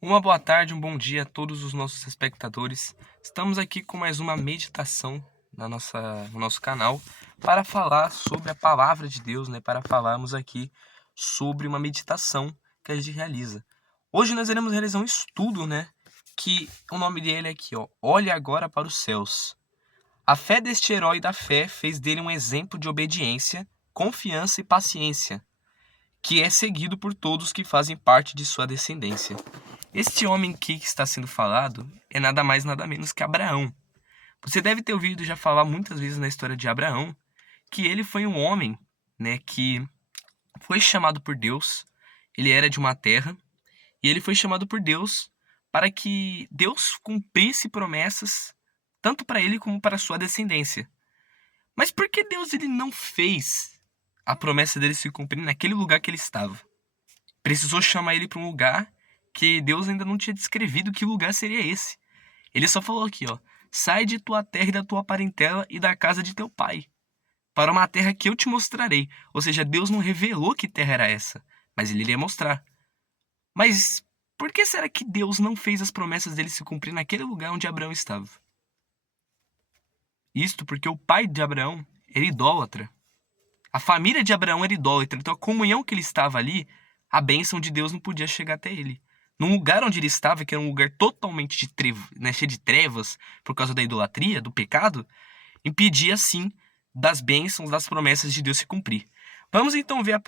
Uma boa tarde, um bom dia a todos os nossos espectadores. Estamos aqui com mais uma meditação no nosso canal para falar sobre a palavra de Deus, né? Para falarmos aqui sobre uma meditação que a gente realiza. Hoje nós iremos realizar um estudo, né? Que o nome dele é aqui, ó. Olhe agora para os céus. A fé deste herói da fé fez dele um exemplo de obediência, confiança e paciência, que é seguido por todos que fazem parte de sua descendência. Este homem aqui que está sendo falado é nada mais nada menos que Abraão. Você deve ter ouvido já falar muitas vezes na história de Abraão que ele foi um homem, né, que foi chamado por Deus. Ele era de uma terra e ele foi chamado por Deus para que Deus cumprisse promessas tanto para ele como para sua descendência. Mas por que Deus ele não fez a promessa dele se cumprir naquele lugar que ele estava? Precisou chamar ele para um lugar que Deus ainda não tinha descrevido que lugar seria esse. Ele só falou aqui, ó: sai de tua terra e da tua parentela e da casa de teu pai, para uma terra que eu te mostrarei. Ou seja, Deus não revelou que terra era essa, mas ele iria mostrar. Mas por que será que Deus não fez as promessas dele se cumprir naquele lugar onde Abraão estava? Isto porque o pai de Abraão era idólatra. A família de Abraão era idólatra, então a comunhão que ele estava ali, a bênção de Deus não podia chegar até ele. Num lugar onde ele estava, que era um lugar totalmente cheio de trevas, por causa da idolatria, do pecado, impedia, sim, das bênçãos, das promessas de Deus se cumprir. Vamos então ver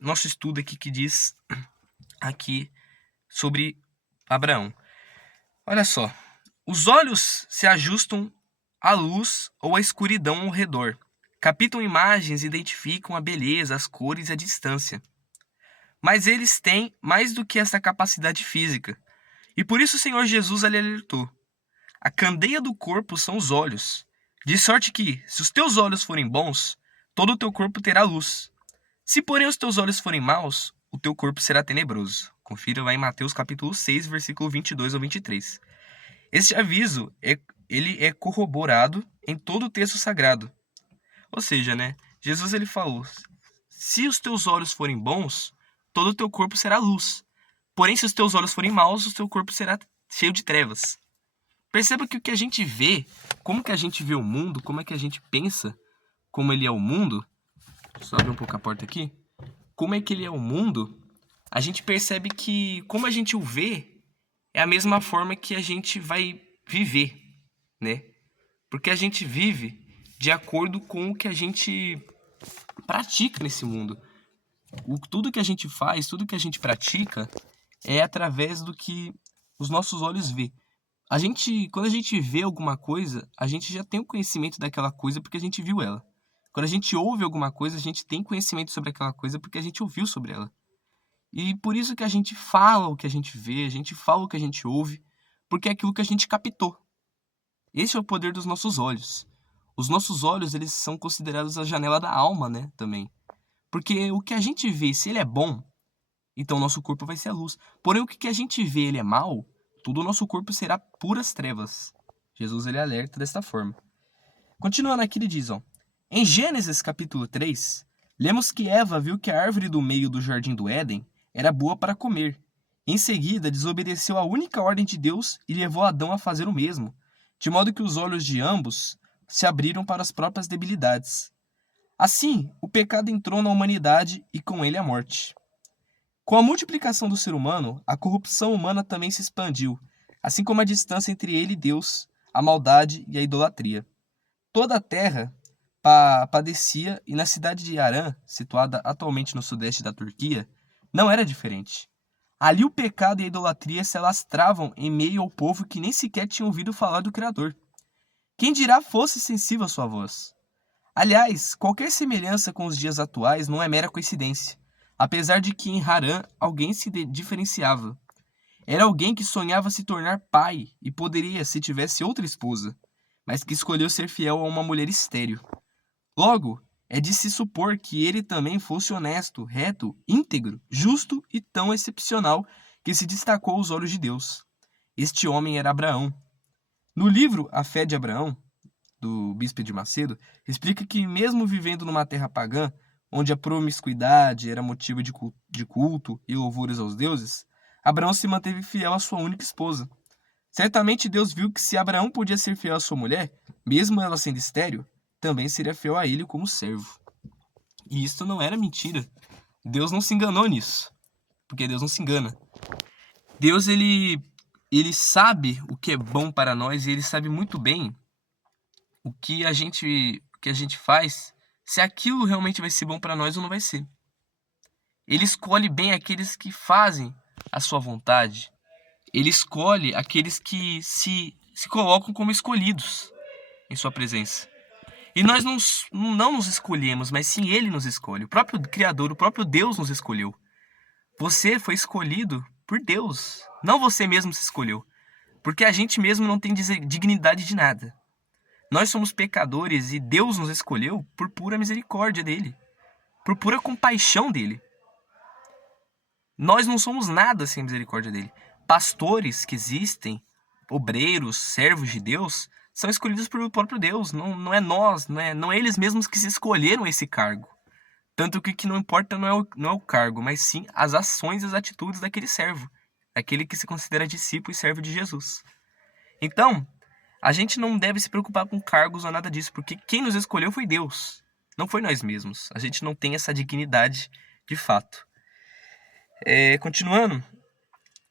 nosso estudo aqui que diz aqui sobre Abraão. Olha só. Os olhos se ajustam à luz ou à escuridão ao redor. Captam imagens e identificam a beleza, as cores e a distância. Mas eles têm mais do que essa capacidade física. E por isso o Senhor Jesus lhe alertou. A candeia do corpo são os olhos. De sorte que, se os teus olhos forem bons, todo o teu corpo terá luz. Se porém os teus olhos forem maus, o teu corpo será tenebroso. Confira lá em Mateus capítulo 6, versículo 22 ao 23. Este aviso ele é corroborado em todo o texto sagrado. Ou seja, né? Jesus ele falou: se os teus olhos forem bons, todo o teu corpo será luz. Porém, se os teus olhos forem maus, o teu corpo será cheio de trevas. Perceba que o que a gente vê, como que a gente vê o mundo, como é que a gente pensa, como ele é o mundo. Só abrir um pouco a porta aqui. Como é que ele é o mundo? A gente percebe que como a gente o vê é a mesma forma que a gente vai viver, né? Porque a gente vive de acordo com o que a gente pratica nesse mundo. Tudo que a gente faz, tudo que a gente pratica é através do que os nossos olhos vê. Quando a gente vê alguma coisa, a gente já tem o conhecimento daquela coisa porque a gente viu ela. Quando a gente ouve alguma coisa, a gente tem conhecimento sobre aquela coisa porque a gente ouviu sobre ela. E por isso que a gente fala o que a gente vê, a gente fala o que a gente ouve, porque é aquilo que a gente captou. Esse é o poder dos nossos olhos. Os nossos olhos, eles são considerados a janela da alma, né, também. Porque o que a gente vê, se ele é bom, então o nosso corpo vai ser a luz. Porém, o que a gente vê, ele é mal, todo o nosso corpo será puras trevas. Jesus, ele alerta desta forma. Continuando aqui, ele diz, ó: em Gênesis capítulo 3, lemos que Eva viu que a árvore do meio do jardim do Éden era boa para comer. Em seguida, desobedeceu à única ordem de Deus e levou Adão a fazer o mesmo, de modo que os olhos de ambos se abriram para as próprias debilidades. Assim, o pecado entrou na humanidade e com ele a morte. Com a multiplicação do ser humano, a corrupção humana também se expandiu, assim como a distância entre ele e Deus, a maldade e a idolatria. Toda a terra padecia e na cidade de Harã, situada atualmente no sudeste da Turquia, não era diferente. Ali o pecado e a idolatria se alastravam em meio ao povo que nem sequer tinha ouvido falar do Criador. Quem dirá fosse sensível à sua voz? Aliás, qualquer semelhança com os dias atuais não é mera coincidência, apesar de que em Harã alguém se diferenciava. Era alguém que sonhava se tornar pai e poderia se tivesse outra esposa, mas que escolheu ser fiel a uma mulher estéril. Logo, é de se supor que ele também fosse honesto, reto, íntegro, justo e tão excepcional que se destacou aos olhos de Deus. Este homem era Abraão. No livro A Fé de Abraão, do Bispo de Macedo, explica que mesmo vivendo numa terra pagã, onde a promiscuidade era motivo de culto e louvores aos deuses, Abraão se manteve fiel à sua única esposa. Certamente Deus viu que se Abraão podia ser fiel à sua mulher, mesmo ela sendo estéril, também seria fiel a ele como servo. E isso não era mentira. Deus não se enganou nisso, porque Deus não se engana. Deus, ele sabe o que é bom para nós e ele sabe muito bem o que a gente faz, se aquilo realmente vai ser bom para nós ou não vai ser. Ele escolhe bem aqueles que fazem a sua vontade. Ele escolhe aqueles que se colocam como escolhidos em sua presença. E nós não nos escolhemos, mas sim Ele nos escolhe. O próprio Criador, o próprio Deus nos escolheu. Você foi escolhido por Deus. Não você mesmo se escolheu. Porque a gente mesmo não tem dignidade de nada. Nós somos pecadores e Deus nos escolheu por pura misericórdia dele. Por pura compaixão dele. Nós não somos nada sem a misericórdia dele. Pastores que existem, obreiros, servos de Deus, são escolhidos pelo próprio Deus. Não é nós, não é eles mesmos que se escolheram esse cargo. Tanto que o que não importa não é o cargo, mas sim as ações e as atitudes daquele servo. Aquele que se considera discípulo e servo de Jesus. Então, a gente não deve se preocupar com cargos ou nada disso, porque quem nos escolheu foi Deus. Não foi nós mesmos. A gente não tem essa dignidade de fato. Continuando.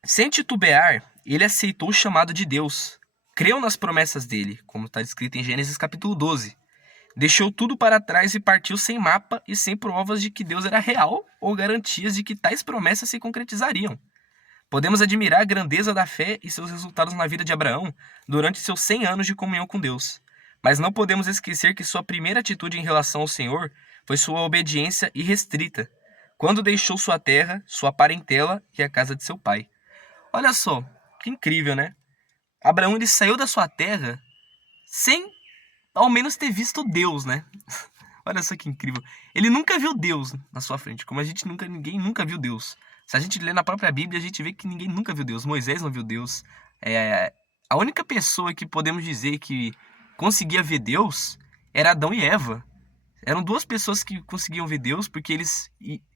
Sem titubear, ele aceitou o chamado de Deus. Creu nas promessas dele, como está escrito em Gênesis capítulo 12. Deixou tudo para trás e partiu sem mapa e sem provas de que Deus era real ou garantias de que tais promessas se concretizariam. Podemos admirar a grandeza da fé e seus resultados na vida de Abraão durante seus 100 anos de comunhão com Deus. Mas não podemos esquecer que sua primeira atitude em relação ao Senhor foi sua obediência irrestrita, quando deixou sua terra, sua parentela e a casa de seu pai. Olha só, que incrível, né? Abraão, ele saiu da sua terra sem ao menos ter visto Deus, né? Olha só que incrível. Ele nunca viu Deus na sua frente, como ninguém nunca viu Deus. Se a gente lê na própria Bíblia, a gente vê que ninguém nunca viu Deus. Moisés não viu Deus. A única pessoa que podemos dizer que conseguia ver Deus era Adão e Eva. Eram duas pessoas que conseguiam ver Deus, porque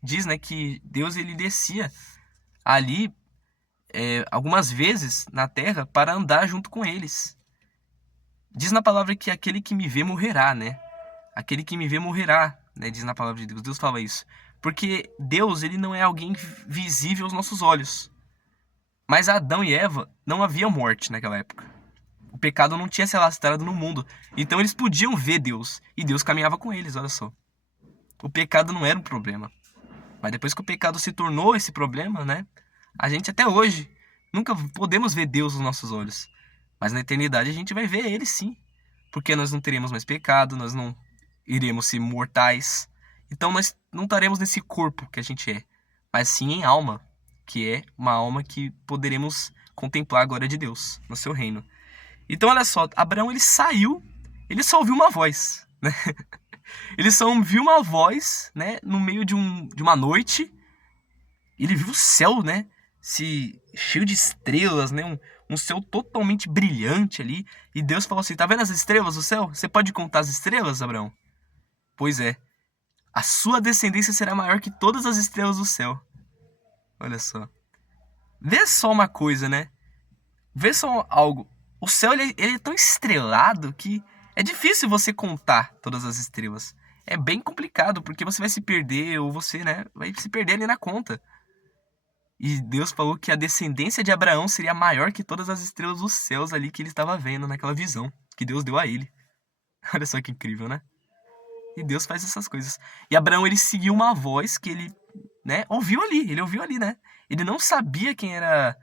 diz, né, que Deus ele descia ali algumas vezes na terra para andar junto com eles. Diz na palavra que aquele que me vê morrerá, né? Aquele que me vê morrerá, né? Diz na palavra de Deus. Deus fala isso. Porque Deus, ele não é alguém visível aos nossos olhos. Mas Adão e Eva não havia morte naquela época. O pecado não tinha se alastrado no mundo. Então eles podiam ver Deus. E Deus caminhava com eles, olha só. O pecado não era um problema. Mas depois que o pecado se tornou esse problema, né? A gente até hoje nunca podemos ver Deus nos nossos olhos. Mas na eternidade a gente vai ver Ele sim. Porque nós não teremos mais pecado, nós não iremos ser mortais. Então nós não estaremos nesse corpo que a gente é. Mas sim em alma. Que é uma alma que poderemos contemplar a glória de Deus no seu reino. Então olha só, Abraão ele saiu, ele só ouviu uma voz, né? Ele só ouviu uma voz, né, no meio de uma noite. Ele viu o céu, né, cheio de estrelas, né, um céu totalmente brilhante ali. E Deus falou assim, tá vendo as estrelas do céu? Você pode contar as estrelas, Abraão? Pois é, a sua descendência será maior que todas as estrelas do céu. Olha só. Vê só uma coisa, né? Vê só algo. O céu ele é tão estrelado que é difícil você contar todas as estrelas. É bem complicado, porque você vai se perder, ou você, né, vai se perder ali na conta. E Deus falou que a descendência de Abraão seria maior que todas as estrelas dos céus ali que ele estava vendo naquela visão que Deus deu a ele. Olha só que incrível, né? E Deus faz essas coisas. E Abraão, ele seguiu uma voz que ele, né, ouviu ali, né? Ele não sabia quem era.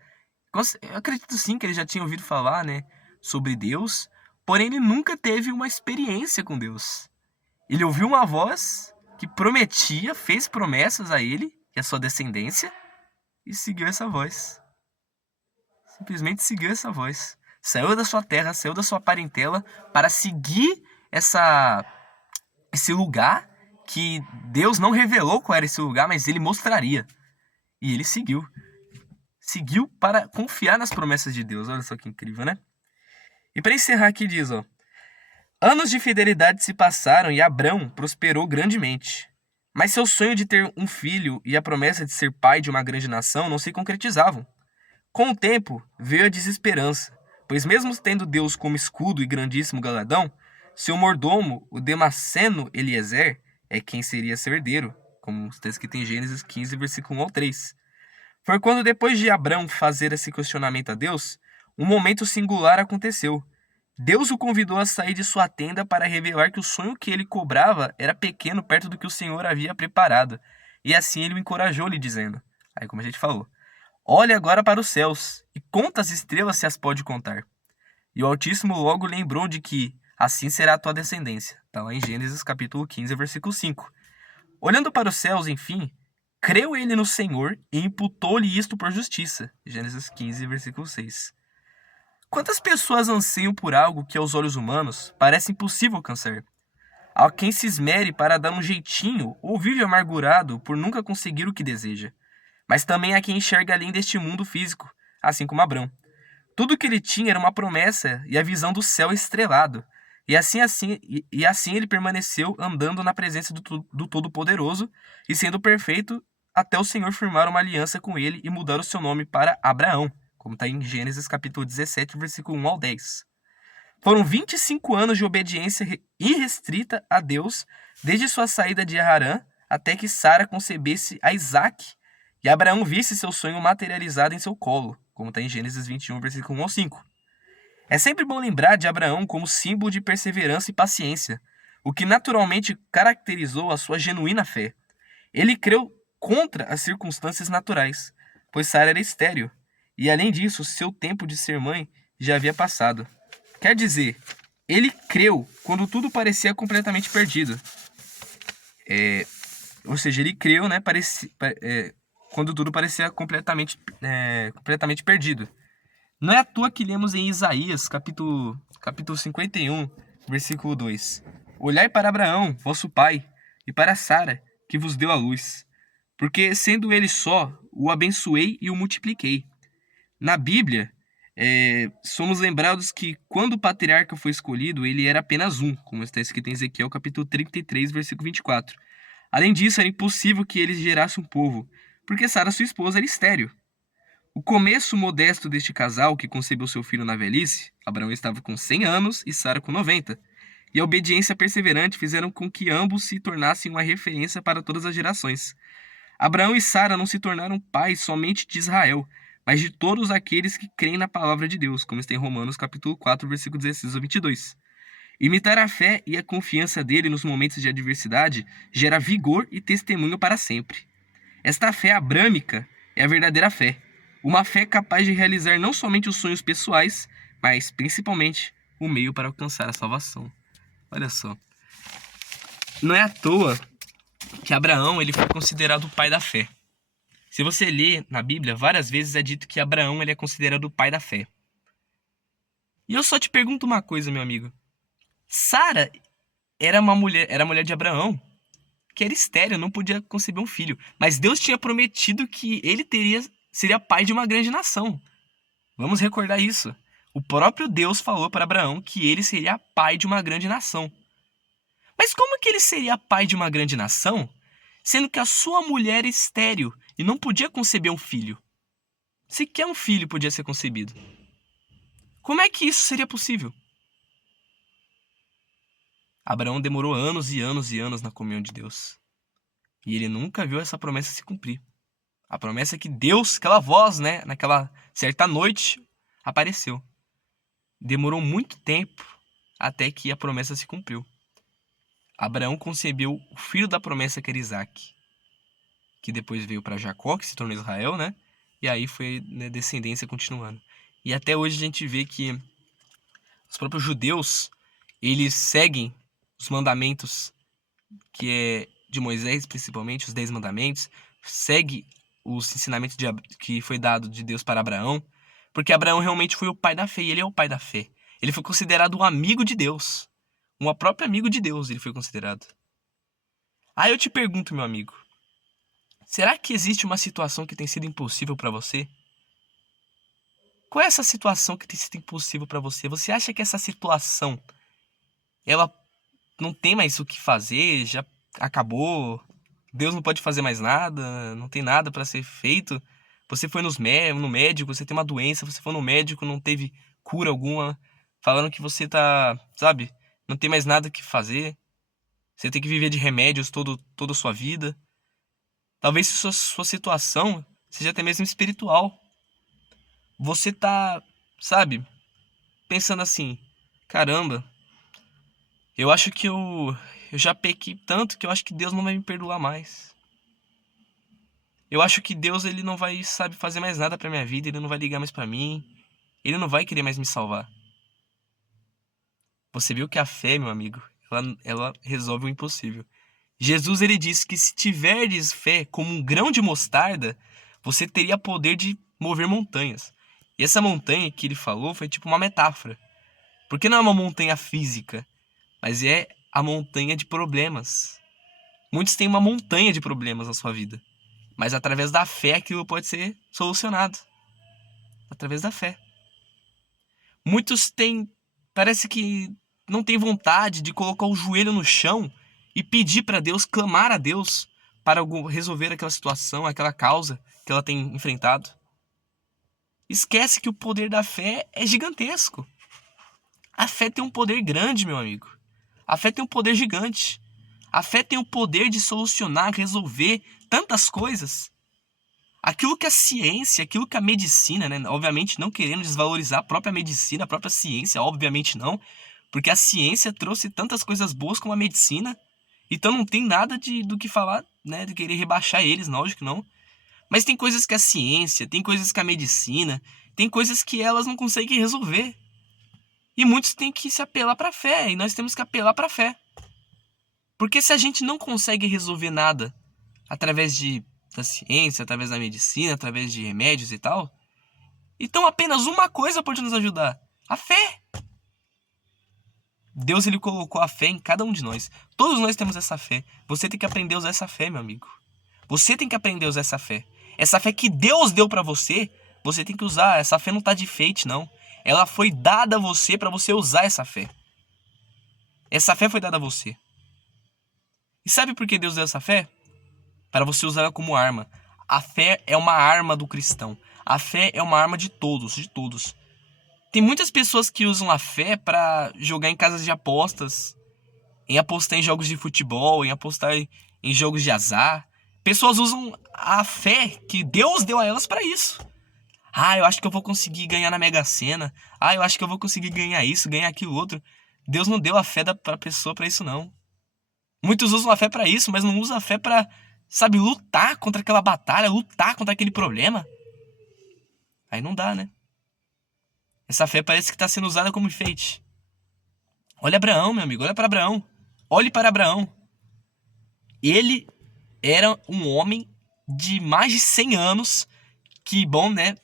Eu acredito sim que ele já tinha ouvido falar, né, sobre Deus, porém ele nunca teve uma experiência com Deus. Ele ouviu uma voz que prometia, fez promessas a ele e a sua descendência e seguiu essa voz. Simplesmente seguiu essa voz. Saiu da sua terra, saiu da sua parentela para seguir esse lugar que Deus não revelou qual era esse lugar, mas ele mostraria. E ele seguiu. Seguiu para confiar nas promessas de Deus. Olha só que incrível, né? E para encerrar aqui diz, ó. Anos de fidelidade se passaram e Abrão prosperou grandemente. Mas seu sonho de ter um filho e a promessa de ser pai de uma grande nação não se concretizavam. Com o tempo, veio a desesperança, pois mesmo tendo Deus como escudo e grandíssimo galardão, seu mordomo, o Damasceno Eliezer, é quem seria seu herdeiro, como está escrito em Gênesis 15, versículo 1 ao 3. Foi quando, depois de Abrão fazer esse questionamento a Deus, um momento singular aconteceu. Deus o convidou a sair de sua tenda para revelar que o sonho que ele cobrava era pequeno perto do que o Senhor havia preparado. E assim ele o encorajou, lhe dizendo, aí como a gente falou, olhe agora para os céus, e conta as estrelas se as pode contar. E o Altíssimo logo lembrou de que assim será a tua descendência. Está lá em Gênesis capítulo 15, versículo 5. Olhando para os céus, enfim, creu ele no Senhor e imputou-lhe isto por justiça. Gênesis 15, versículo 6. Quantas pessoas anseiam por algo que aos olhos humanos parece impossível alcançar? Há quem se esmere para dar um jeitinho ou vive amargurado por nunca conseguir o que deseja. Mas também há quem enxerga além deste mundo físico, assim como Abrão. Tudo o que ele tinha era uma promessa e a visão do céu estrelado. E assim ele permaneceu andando na presença do Todo-Poderoso e sendo perfeito até o Senhor firmar uma aliança com ele e mudar o seu nome para Abraão, como está em Gênesis capítulo 17, versículo 1 ao 10. Foram 25 anos de obediência irrestrita a Deus, desde sua saída de Harã até que Sara concebesse a Isaac e Abraão visse seu sonho materializado em seu colo, como está em Gênesis 21, versículo 1 ao 5. É sempre bom lembrar de Abraão como símbolo de perseverança e paciência, o que naturalmente caracterizou a sua genuína fé. Ele creu contra as circunstâncias naturais, pois Sara era estéril, e além disso, seu tempo de ser mãe já havia passado. Quer dizer, ele creu quando tudo parecia completamente perdido. Ou seja, ele creu, né, quando tudo parecia completamente perdido. Não é à toa que lemos em Isaías, capítulo 51, versículo 2. Olhai para Abraão, vosso pai, e para Sara, que vos deu a luz. Porque, sendo ele só, o abençoei e o multipliquei. Na Bíblia, somos lembrados que quando o patriarca foi escolhido, ele era apenas um, como está escrito em Ezequiel, capítulo 33, versículo 24. Além disso, era impossível que ele gerasse um povo, porque Sara, sua esposa, era estéril. O começo modesto deste casal, que concebeu seu filho na velhice, Abraão estava com 100 anos e Sara com 90, e a obediência perseverante fizeram com que ambos se tornassem uma referência para todas as gerações. Abraão e Sara não se tornaram pais somente de Israel, mas de todos aqueles que creem na palavra de Deus, como está em Romanos capítulo 4, versículo 16 ao 22. Imitar a fé e a confiança dele nos momentos de adversidade gera vigor e testemunho para sempre. Esta fé abrâmica é a verdadeira fé. Uma fé capaz de realizar não somente os sonhos pessoais, mas principalmente o meio para alcançar a salvação. Olha só. Não é à toa que Abraão ele foi considerado o pai da fé. Se você ler na Bíblia, várias vezes é dito que Abraão ele é considerado o pai da fé. E eu só te pergunto uma coisa, meu amigo. Sara era a mulher de Abraão, que era estéril, não podia conceber um filho. Mas Deus tinha prometido que ele seria pai de uma grande nação. Vamos recordar isso. O próprio Deus falou para Abraão que ele seria pai de uma grande nação. Mas como que ele seria pai de uma grande nação, sendo que a sua mulher era estéril e não podia conceber um filho? Sequer um filho podia ser concebido. Como é que isso seria possível? Abraão demorou anos e anos e anos na comunhão de Deus. E ele nunca viu essa promessa se cumprir. A promessa é que Deus, aquela voz, né, naquela certa noite, apareceu. Demorou muito tempo até que a promessa se cumpriu. Abraão concebeu o filho da promessa, que era Isaac, que depois veio para Jacó, que se tornou Israel, né? E aí foi, né, descendência continuando. E até hoje a gente vê que os próprios judeus, eles seguem os mandamentos que é de Moisés, principalmente, os 10 mandamentos, segue os ensinamentos que foi dado de Deus para Abraão, porque Abraão realmente foi o pai da fé, e ele é o pai da fé. Ele foi considerado um amigo de Deus. Um próprio amigo de Deus ele foi considerado. Aí eu te pergunto, meu amigo, será que existe uma situação que tem sido impossível para você? Qual é essa situação que tem sido impossível para você? Você acha que essa situação, ela não tem mais o que fazer, já acabou, Deus não pode fazer mais nada, não tem nada para ser feito, Você foi no médico, você tem uma doença, você foi no médico, não teve cura alguma, falando que você tá, sabe, não tem mais nada que fazer. Você tem que viver de remédios toda a sua vida. Talvez sua situação seja até mesmo espiritual. Você tá, sabe, pensando assim, caramba, eu acho que eu já pequei tanto que eu acho que Deus não vai me perdoar mais. Eu acho que Deus, ele não vai, sabe, fazer mais nada pra minha vida, ele não vai ligar mais pra mim, ele não vai querer mais me salvar. Você viu que a fé, meu amigo, ela resolve o impossível. Jesus, ele disse que se tiverdes fé como um grão de mostarda, você teria poder de mover montanhas. E essa montanha que ele falou foi tipo uma metáfora. Porque não é uma montanha física, mas é a montanha de problemas. Muitos têm uma montanha de problemas na sua vida, mas através da fé aquilo pode ser solucionado. Através da fé. Muitos têm, parece que não têm vontade de colocar o joelho no chão e pedir para Deus, clamar a Deus para resolver aquela situação, aquela causa que ela tem enfrentado. Esquece que o poder da fé é gigantesco. A fé tem um poder grande, meu amigo. A fé tem um poder gigante. A fé tem o poder de solucionar, resolver tantas coisas. Aquilo que a ciência, aquilo que a medicina, né? Obviamente não querendo desvalorizar a própria medicina, a própria ciência, obviamente não. Porque a ciência trouxe tantas coisas boas como a medicina. Então não tem nada do que falar, né? De querer rebaixar eles, lógico que não. Mas tem coisas que a ciência, tem coisas que a medicina, tem coisas que elas não conseguem resolver. E muitos têm que se apelar para a fé, e nós temos que apelar para a fé. Porque se a gente não consegue resolver nada através da ciência, através da medicina, através de remédios e tal, então apenas uma coisa pode nos ajudar: a fé. Deus, ele colocou a fé em cada um de nós. Todos nós temos essa fé. Você tem que aprender a usar essa fé, meu amigo. Você tem que aprender a usar essa fé. Essa fé que Deus deu pra você, você tem que usar. Essa fé não tá de enfeite, não. Ela foi dada a você pra você usar essa fé. Essa fé foi dada a você. E sabe por que Deus deu essa fé? Para você usar ela como arma. A fé é uma arma do cristão. A fé é uma arma de todos, de todos. Tem muitas pessoas que usam a fé pra jogar em casas de apostas, em apostar em jogos de futebol, em apostar em jogos de azar. Pessoas usam a fé que Deus deu a elas pra isso. Ah, eu acho que eu vou conseguir ganhar na Mega Sena. Ah, eu acho que eu vou conseguir ganhar isso, ganhar aquilo outro. Deus não deu a fé pra pessoa pra isso, não. Muitos usam a fé pra isso, mas não usam a fé pra, sabe, lutar contra aquela batalha, lutar contra aquele problema. Aí não dá, né? Essa fé parece que tá sendo usada como enfeite. Olha Abraão, meu amigo, olha para Abraão. Olhe para Abraão. Ele era um homem de mais de 100 anos, que, bom, né,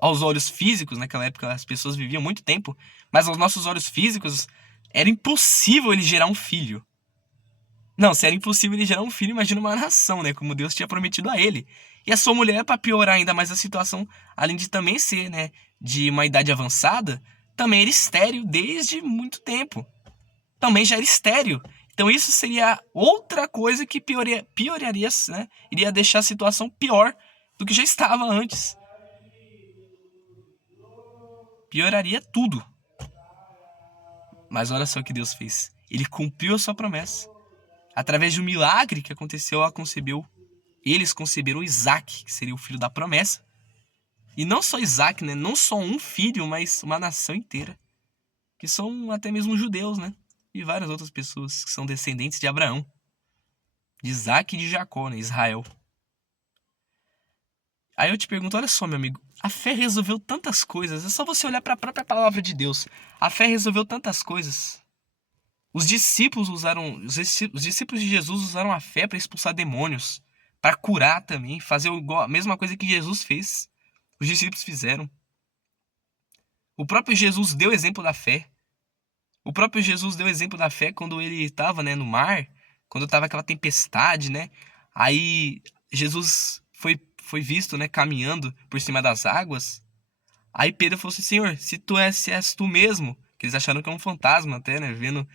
aos olhos físicos, naquela época as pessoas viviam muito tempo, mas aos nossos olhos físicos era impossível ele gerar um filho. Não, se era impossível ele gerar um filho, imagina uma nação, né, como Deus tinha prometido a ele. E a sua mulher, para piorar ainda mais a situação, além de também ser, né, de uma idade avançada, também era estéril desde muito tempo. Também já era estéril. Então isso seria outra coisa que pioraria, né? Iria deixar a situação pior do que já estava antes. Pioraria tudo. Mas olha só o que Deus fez. Ele cumpriu a sua promessa. Através de um milagre que aconteceu, eles conceberam Isaac, que seria o filho da promessa. E não só Isaac, né? Não só um filho, mas uma nação inteira. Que são até mesmo judeus, né? E várias outras pessoas que são descendentes de Abraão, de Isaac e de Jacó, né? Israel. Aí eu te pergunto, olha só, meu amigo, a fé resolveu tantas coisas. É só você olhar para a própria palavra de Deus. A fé resolveu tantas coisas. Os discípulos de Jesus usaram a fé para expulsar demônios, para curar também, fazer a mesma coisa que Jesus fez. Os discípulos fizeram. O próprio Jesus deu exemplo da fé. O próprio Jesus deu exemplo da fé quando ele estava, né, no mar, quando estava aquela tempestade, né? Aí Jesus foi visto, né, caminhando por cima das águas. Aí Pedro falou assim: Senhor, se és tu mesmo, que eles acharam que é um fantasma até, né, vendo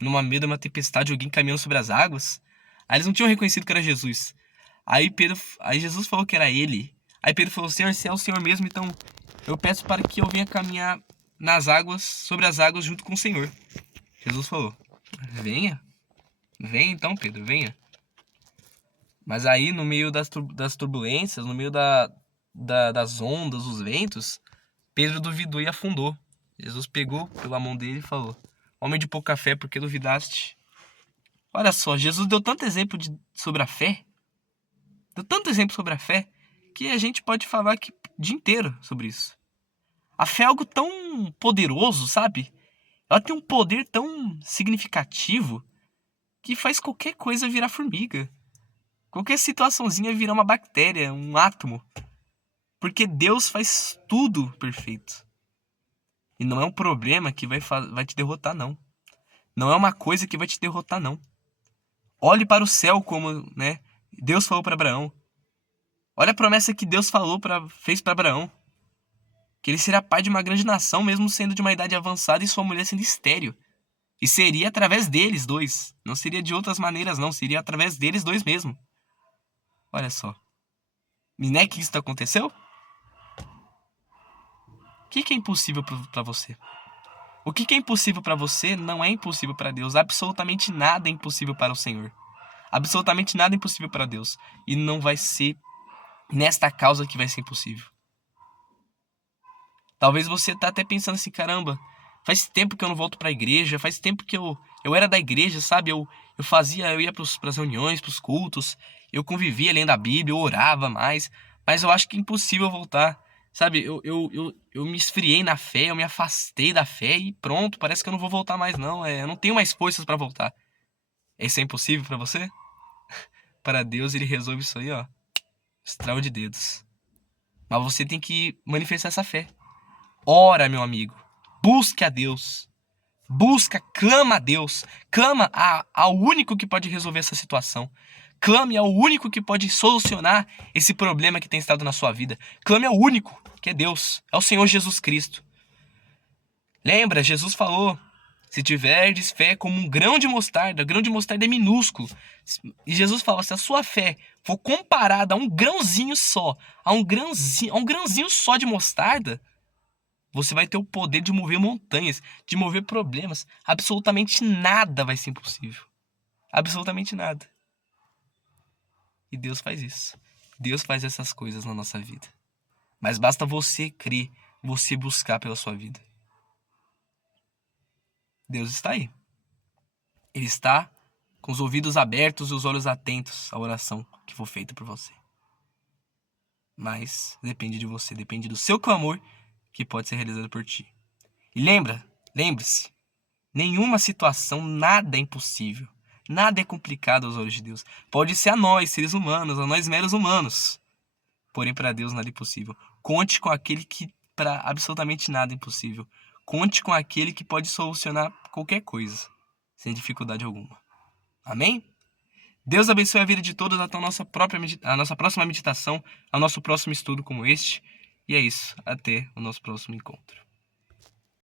numa meio de uma tempestade alguém caminhando sobre as águas. Aí eles não tinham reconhecido que era Jesus. Aí Jesus falou que era ele. Aí Pedro falou: Senhor, se é o Senhor mesmo, então eu peço para que eu venha caminhar nas águas, sobre as águas junto com o Senhor. Jesus falou: venha. Venha então, Pedro, venha. Mas aí, no meio das turbulências, no meio das ondas, os ventos, Pedro duvidou e afundou. Jesus pegou pela mão dele e falou: homem de pouca fé, por que duvidaste? Olha só, Jesus deu tanto exemplo sobre a fé, deu tanto exemplo sobre a fé, que a gente pode falar aqui o dia inteiro sobre isso. A fé é algo tão poderoso, sabe? Ela tem um poder tão significativo que faz qualquer coisa virar formiga. Qualquer situaçãozinha virar uma bactéria, um átomo. Porque Deus faz tudo perfeito. E não é um problema que vai te derrotar, não. Não é uma coisa que vai te derrotar, não. Olhe para o céu como, né, Deus falou para Abraão. Olha a promessa que Deus fez para Abraão. Que ele seria pai de uma grande nação, mesmo sendo de uma idade avançada e sua mulher sendo estéril. E seria através deles dois. Não seria de outras maneiras, não. Seria através deles dois mesmo. Olha só. E não é que isso aconteceu? O que é impossível para você? O que é impossível para você não é impossível para Deus. Absolutamente nada é impossível para o Senhor. Absolutamente nada é impossível para Deus. E não vai ser nesta causa que vai ser impossível. Talvez você tá até pensando assim, caramba, faz tempo que eu não volto pra igreja, faz tempo que eu era da igreja, sabe? Eu ia pras reuniões, pros cultos, eu convivia lendo a Bíblia, eu orava mais, mas eu acho que é impossível voltar, sabe? Eu me esfriei na fé, eu me afastei da fé e pronto, parece que eu não vou voltar mais não, eu não tenho mais forças pra voltar. Isso é impossível pra você? Para Deus, ele resolve isso aí, ó, estralo de dedos. Mas você tem que manifestar essa fé. Ora, meu amigo, busque a Deus, clama a Deus, clama ao único que pode resolver essa situação, clame ao único que pode solucionar esse problema que tem estado na sua vida, clame ao único, que é Deus, é o Senhor Jesus Cristo. Lembra, Jesus falou, se tiverdes fé como um grão de mostarda, o grão de mostarda é minúsculo, e Jesus fala, se a sua fé for comparada a um grãozinho só, a um grãozinho só de mostarda, você vai ter o poder de mover montanhas, de mover problemas. Absolutamente nada vai ser impossível. Absolutamente nada. E Deus faz isso. Deus faz essas coisas na nossa vida. Mas basta você crer, você buscar pela sua vida. Deus está aí. Ele está com os ouvidos abertos e os olhos atentos à oração que for feita por você. Mas depende de você, depende do seu clamor que pode ser realizado por ti. E lembre-se, nenhuma situação, nada é impossível. Nada é complicado aos olhos de Deus. Pode ser a nós, seres humanos, a nós meros humanos. Porém, para Deus nada é impossível. Conte com aquele que para absolutamente nada é impossível. Conte com aquele que pode solucionar qualquer coisa, sem dificuldade alguma. Amém? Deus abençoe a vida de todos até a nossa próxima meditação, ao nosso próximo estudo como este. E é isso. Até o nosso próximo encontro.